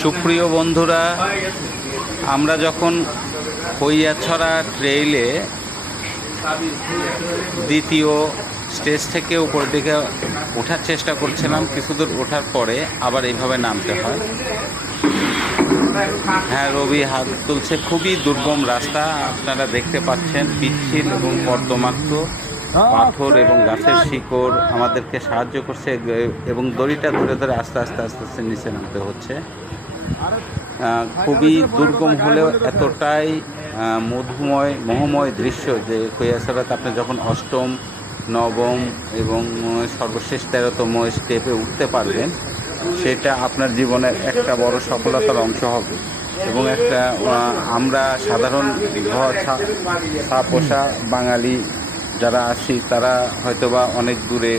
সুপ্রিয় বন্ধুরা, আমরা যখন খৈয়াছড়া ট্রেইলে দ্বিতীয় স্টেজ থেকে উপর দিকে ওঠার চেষ্টা করছিলাম, কিছু দূর ওঠার পরে আবার এইভাবে নামতে হয়। হ্যাঁ, রবি হাত তুলছে। খুবই দুর্গম রাস্তা, আপনারা দেখতে পাচ্ছেন। পিচ্ছিল এবং কর্দমাক্ত পাথর এবং গাছের শিকড় আমাদেরকে সাহায্য করছে এবং দড়িটা ধরে ধরে আস্তে আস্তে আস্তে আস্তে নিচে নামতে হচ্ছে। খুবই দুর্গম হলেও এতটাই মোহময় দৃশ্য যে খৈয়াছড়াতে আপনি যখন অষ্টম, নবম এবং সর্বশেষ 13তম স্টেপে উঠতে পারবেন, সেটা আপনার জীবনের একটা বড় সফলতার অংশ হবে। এবং আমরা সাধারণ পোষা বাঙালি যারা আছি, তারা হয়তোবা অনেক দূরে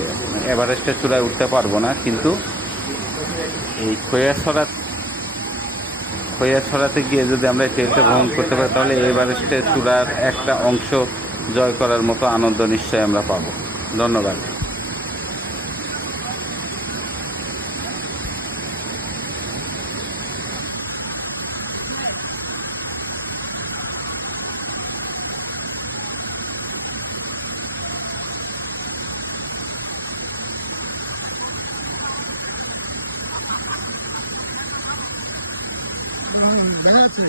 এভারেস্টের চূড়ায় উঠতে পারবো না, কিন্তু এই খৈয়াছড়াতে গিয়ে যদি আমরা ট্রেনটা ভ্রমণ করতে পারি, তাহলে এভারেস্টের চূড়ার একটা অংশ জয় করার মতো আনন্দ নিশ্চয়ই আমরা পাবো। ধন্যবাদ। দেখা যাচ্ছে।